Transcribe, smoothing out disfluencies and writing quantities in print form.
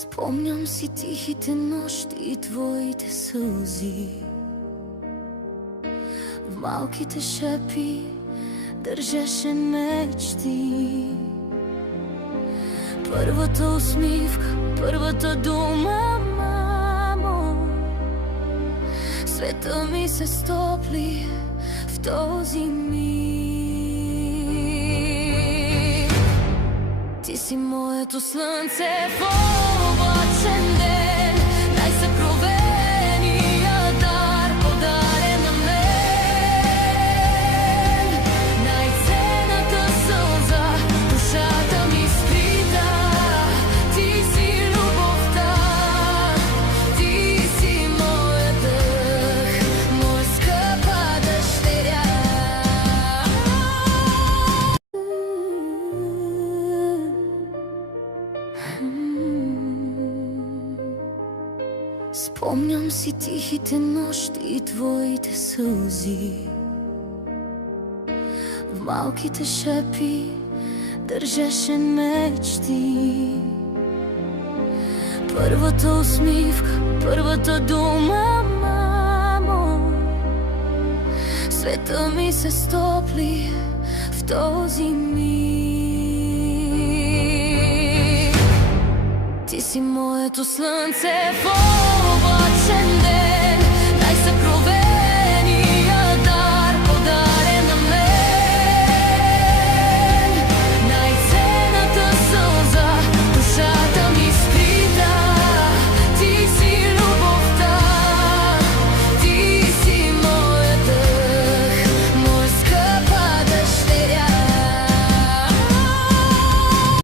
Спомням си тихите нощи и твоите сълзи. В малките шепи държеше мечти. Първата усмивка, първата дума, мамо. Света ми се стопли в този миг. Ти си моето слънце в облачен ден, най-съкровения дар, подарен на мен. Най-ценната сълза, душата ми скрита. Ти си любовта, ти си моят дъх, моя скъпа дъщеря. Спомням си тихите нощи и твоите сълзи. В малките шепи държеше мечти. Първата усмивка, първата дума, мамо. Света ми се стопли в този миг. Ти си моето слънце в облачен ден, най-съкровен